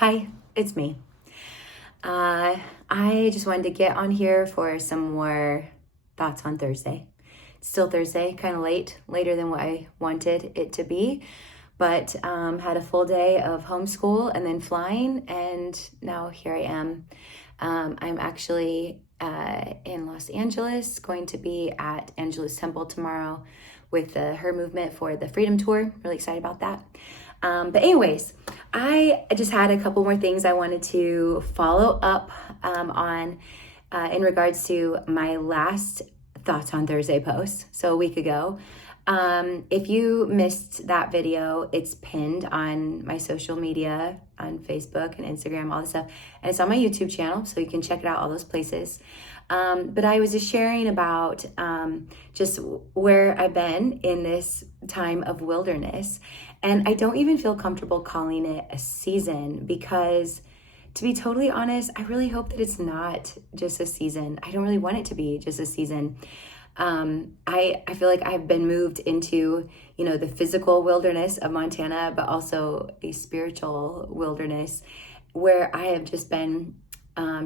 Hi, it's me. I just wanted to get on here for some more thoughts on Thursday. It's still Thursday, kind of later than what I wanted it to be, but had a full day of homeschool and then flying, and now here I am. I'm actually in Los Angeles, going to be at Angelus Temple tomorrow with the Her Movement for the Freedom Tour. Really excited about that. But anyways, I just had a couple more things I wanted to follow up on in regards to my last Thoughts on Thursday post, so a week ago. If you missed that video, it's pinned on my social media, on Facebook and Instagram, all this stuff. And it's on my YouTube channel, so you can check it out all those places. But I was just sharing about just where I've been in this time of wilderness. And I don't even feel comfortable calling it a season because, to be totally honest, I really hope that it's not just a season. I don't really want it to be just a season. I feel like I've been moved into, the physical wilderness of Montana, but also a spiritual wilderness where I have just been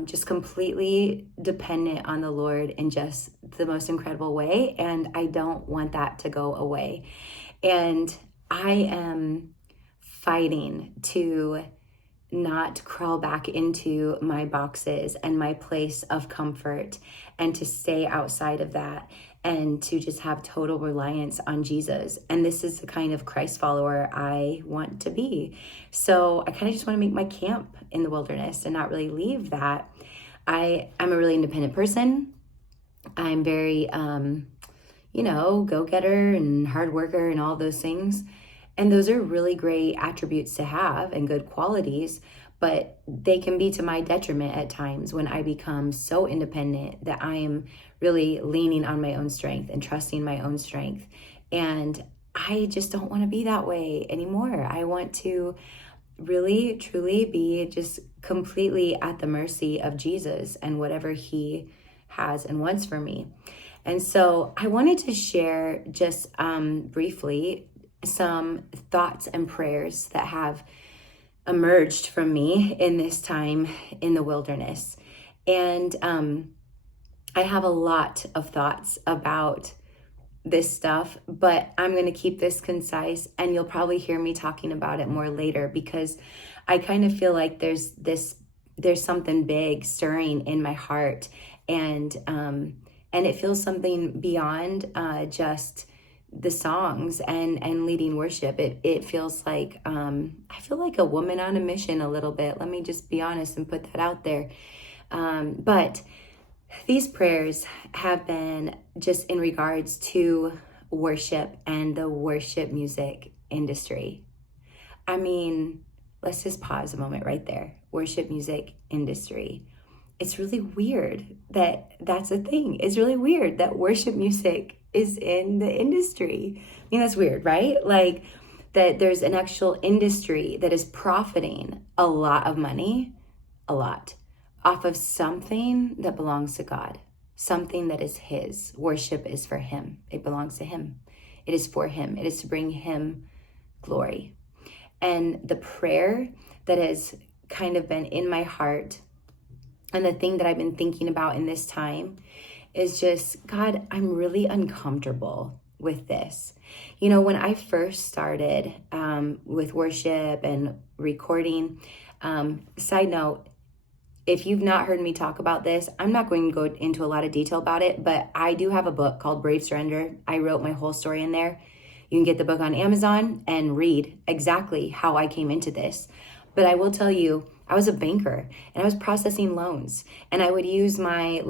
just completely dependent on the Lord in just the most incredible way. And I don't want that to go away. And I am fighting to not crawl back into my boxes and my place of comfort and to stay outside of that and to just have total reliance on Jesus. And this is the kind of Christ follower I want to be. So I kind of just want to make my camp in the wilderness and not really leave that. I'm a really independent person. I'm very, go-getter and hard worker and all those things. And those are really great attributes to have and good qualities, but they can be to my detriment at times when I become so independent that I am really leaning on my own strength and trusting my own strength. And I just don't want to be that way anymore. I want to really, truly be just completely at the mercy of Jesus and whatever he has and wants for me. And so I wanted to share just briefly some thoughts and prayers that have emerged from me in this time in the wilderness. And I have a lot of thoughts about this stuff, but I'm going to keep this concise, and you'll probably hear me talking about it more later because I kind of feel like there's something big stirring in my heart, and it feels something beyond just the songs and leading worship. It feels like I feel like a woman on a mission a little bit. Let me just be honest and put that out there. But these prayers have been just in regards to worship and the worship music industry. I mean, let's just pause a moment right there. Worship music industry. It's really weird that that's a thing. It's really weird that worship music is in the industry. I mean, that's weird, right? Like that there's an actual industry that is profiting a lot of money, off of something that belongs to God, something that is his. Worship is for him. It belongs to him. It is for him. It is to bring him glory. And the prayer that has kind of been in my heart and the thing that I've been thinking about in this time is just, God, I'm really uncomfortable with this. When I first started with worship and recording, side note, if you've not heard me talk about this, I'm not going to go into a lot of detail about it, but I do have a book called Brave Surrender. I wrote my whole story in there. You can get the book on Amazon and read exactly how I came into this. But I will tell you, I was a banker and I was processing loans, and I would use my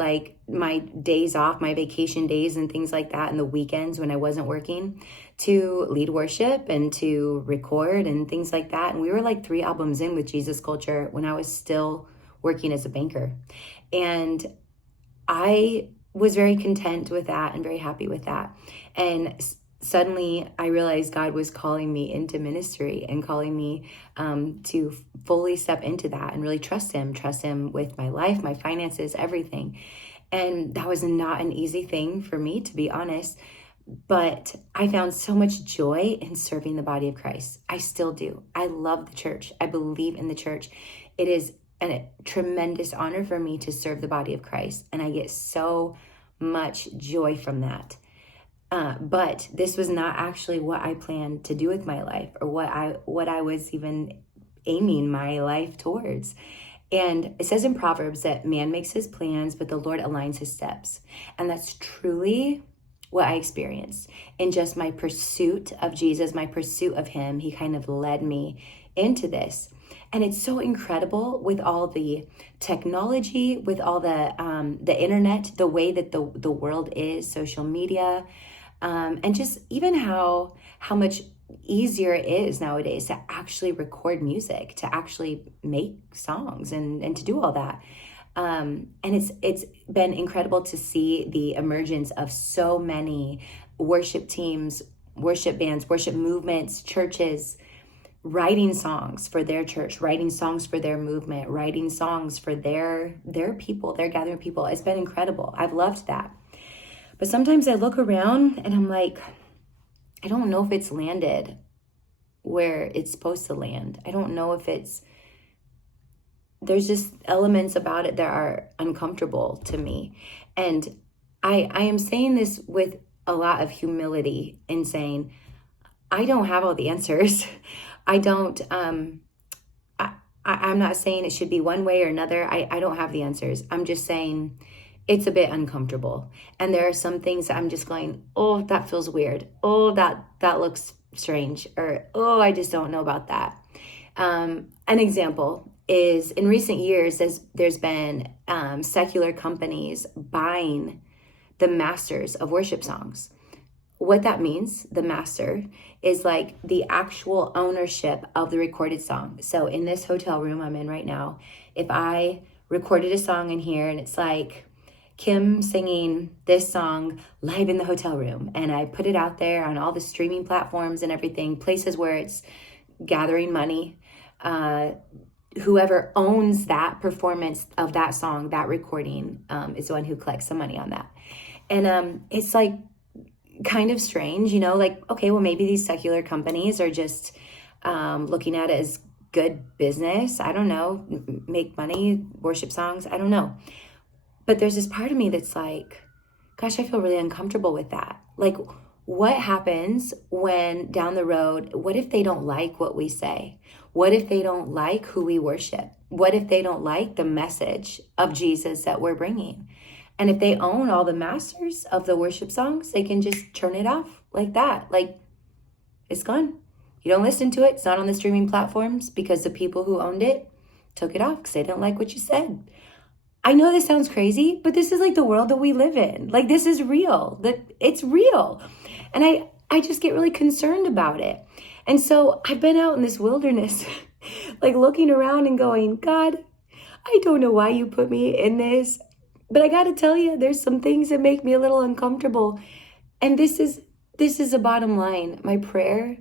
days off, my vacation days and things like that, and the weekends when I wasn't working to lead worship and to record and things like that. And we were like 3 albums in with Jesus Culture when I was still working as a banker. And I was very content with that and very happy with that. And suddenly I realized God was calling me into ministry and calling me to fully step into that and really trust him with my life, my finances, everything. And that was not an easy thing for me, to be honest. But I found so much joy in serving the body of Christ. I still do. I love the church. I believe in the church. It is a tremendous honor for me to serve the body of Christ, and I get so much joy from that. But this was not actually what I planned to do with my life, or what I was even aiming my life towards. And it says in Proverbs that man makes his plans, but the Lord aligns his steps. And that's truly what I experienced in just my pursuit of Jesus, my pursuit of him. He kind of led me into this. And it's so incredible with all the technology, with all the internet, the way that the world is, social media, and just even how much easier it is nowadays to actually record music, to actually make songs, and to do all that. And it's been incredible to see the emergence of so many worship teams, worship bands, worship movements, churches writing songs for their church, writing songs for their movement, writing songs for their people, their gathering people. It's been incredible. I've loved that. But sometimes I look around and I'm like, I don't know if it's landed where it's supposed to land. I don't know if there's just elements about it that are uncomfortable to me. And I am saying this with a lot of humility in saying, I don't have all the answers. I don't, I'm not saying it should be one way or another. I don't have the answers. I'm just saying it's a bit uncomfortable. And there are some things that I'm just going, oh, that feels weird. Oh, that looks strange. Or, oh, I just don't know about that. An example is in recent years, there's been secular companies buying the masters of worship songs. What that means, the master, is like the actual ownership of the recorded song. So in this hotel room I'm in right now, if I recorded a song in here and it's like Kim singing this song live in the hotel room, and I put it out there on all the streaming platforms and everything, places where it's gathering money, whoever owns that performance of that song, that recording, is the one who collects the money on that. And it's like kind of strange, like, okay, well, maybe these secular companies are just looking at it as good business. I don't know, make money, worship songs. I don't know. But there's this part of me that's like, gosh, I feel really uncomfortable with that. Like, what happens when down the road, what if they don't like what we say? What if they don't like who we worship? What if they don't like the message of Jesus that we're bringing? And if they own all the masters of the worship songs, they can just turn it off like that. Like, it's gone. You don't listen to it. It's not on the streaming platforms because the people who owned it took it off because they didn't like what you said. I know this sounds crazy, but this is like the world that we live in. Like, this is real. That it's real. And I just get really concerned about it. And so I've been out in this wilderness, like looking around and going, God, I don't know why you put me in this, but I got to tell you, there's some things that make me a little uncomfortable. And this is the bottom line. My prayer,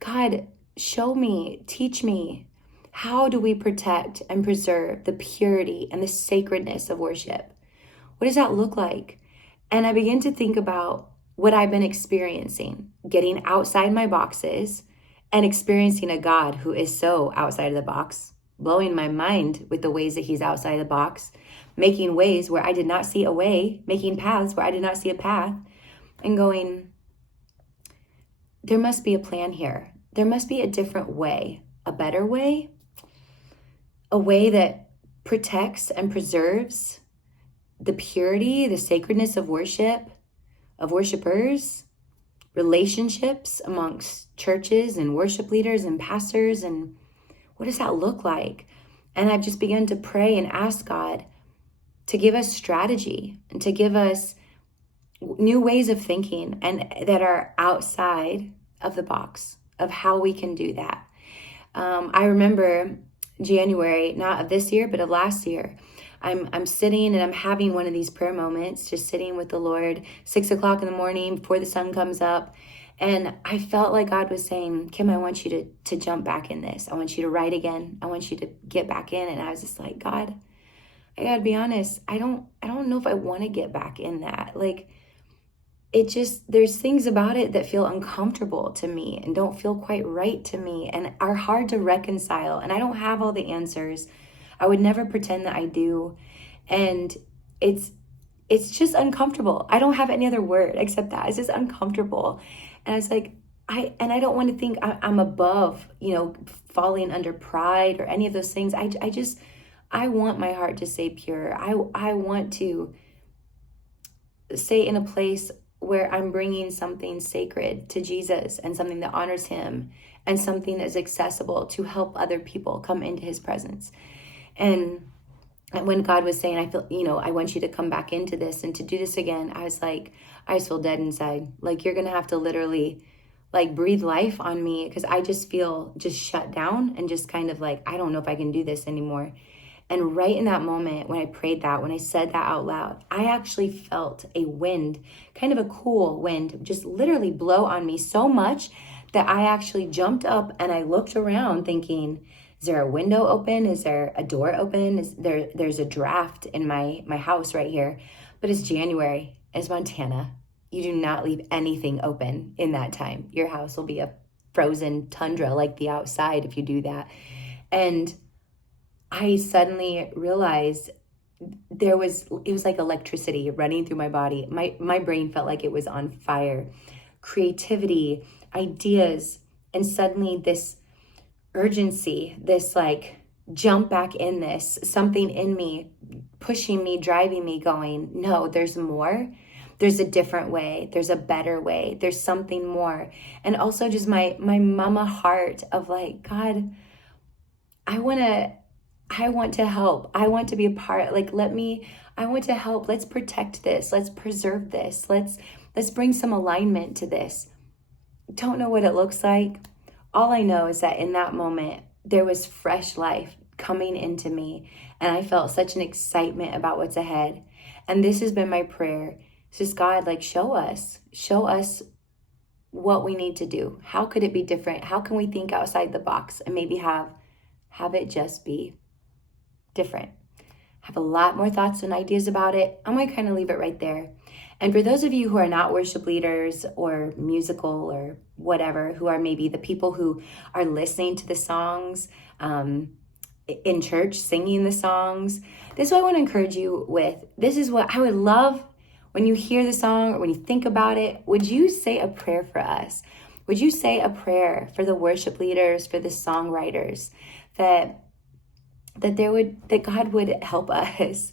God, show me, teach me. How do we protect and preserve the purity and the sacredness of worship? What does that look like? And I begin to think about what I've been experiencing, getting outside my boxes and experiencing a God who is so outside of the box, blowing my mind with the ways that he's outside of the box, making ways where I did not see a way, making paths where I did not see a path, and going, there must be a plan here. There must be a different way, a better way, a way that protects and preserves the purity, the sacredness of worship, of worshipers, relationships amongst churches and worship leaders and pastors. And what does that look like? And I've just begun to pray and ask God to give us strategy and to give us new ways of thinking and that are outside of the box of how we can do that. I remember January, not of this year, but of last year, I'm sitting and I'm having one of these prayer moments, just sitting with the Lord, 6 o'clock in the morning before the sun comes up. And I felt like God was saying, Kim, I want you to jump back in this. I want you to write again. I want you to get back in. And I was just like, God, I gotta be honest. I don't know if I want to get back in that. Like, there's things about it that feel uncomfortable to me and don't feel quite right to me and are hard to reconcile. And I don't have all the answers. I would never pretend that I do. And it's just uncomfortable. I don't have any other word except that. It's just uncomfortable. And it's like, I don't want to think I'm above, falling under pride or any of those things. I want my heart to stay pure. I want to stay in a place where I'm bringing something sacred to Jesus and something that honors him and something that's accessible to help other people come into his presence. And when God was saying, I want you to come back into this and to do this again, I was like, I just feel dead inside. Like, you're going to have to literally like breathe life on me, because I just feel just shut down and just kind of like, I don't know if I can do this anymore. And right in that moment, when I prayed that, when I said that out loud, I actually felt a wind, kind of a cool wind, just literally blow on me so much that I actually jumped up and I looked around thinking, is there a window open? Is there a door open? There's a draft in my house right here, but it's January, it's Montana. You do not leave anything open in that time. Your house will be a frozen tundra like the outside if you do that. And I suddenly realized it was like electricity running through my body. My brain felt like it was on fire. Creativity, ideas, and suddenly this urgency, this like jump back in this, something in me, pushing me, driving me, going, no, there's more. There's a different way. There's a better way. There's something more. And also just my mama heart of like, God, I want to help. I want to be a part. Like, I want to help. Let's protect this. Let's preserve this. Let's bring some alignment to this. Don't know what it looks like. All I know is that in that moment, there was fresh life coming into me, and I felt such an excitement about what's ahead. And this has been my prayer. It's just, God, like, show us what we need to do. How could it be different? How can we think outside the box and maybe have it just be different? Have a lot more thoughts and ideas about it. I'm going to kind of leave it right there. And for those of you who are not worship leaders or musical or whatever, who are maybe the people who are listening to the songs in church, singing the songs, this is what I want to encourage you with. This is what I would love when you hear the song or when you think about it. Would you say a prayer for us? Would you say a prayer for the worship leaders, for the songwriters, that God would help us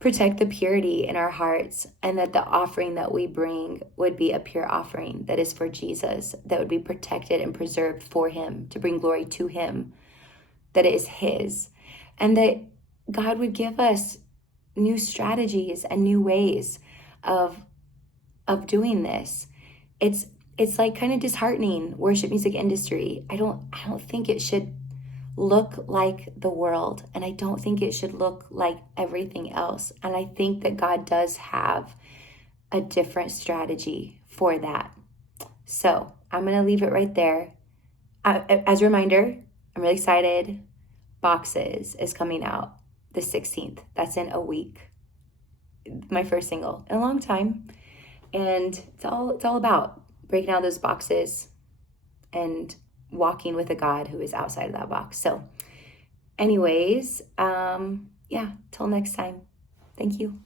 protect the purity in our hearts, and that the offering that we bring would be a pure offering that is for Jesus, that would be protected and preserved for him, to bring glory to him, that it is his, and that God would give us new strategies and new ways of doing this. It's like kind of disheartening, worship music industry. I don't think it should look like the world, and I don't think it should look like everything else. And I think that God does have a different strategy for that. So I'm going to leave it right there. As a reminder, I'm really excited. Boxes is coming out the 16th. That's in a week. My first single in a long time. And it's all about breaking out those boxes and walking with a God who is outside of that box. So anyways, till next time. Thank you.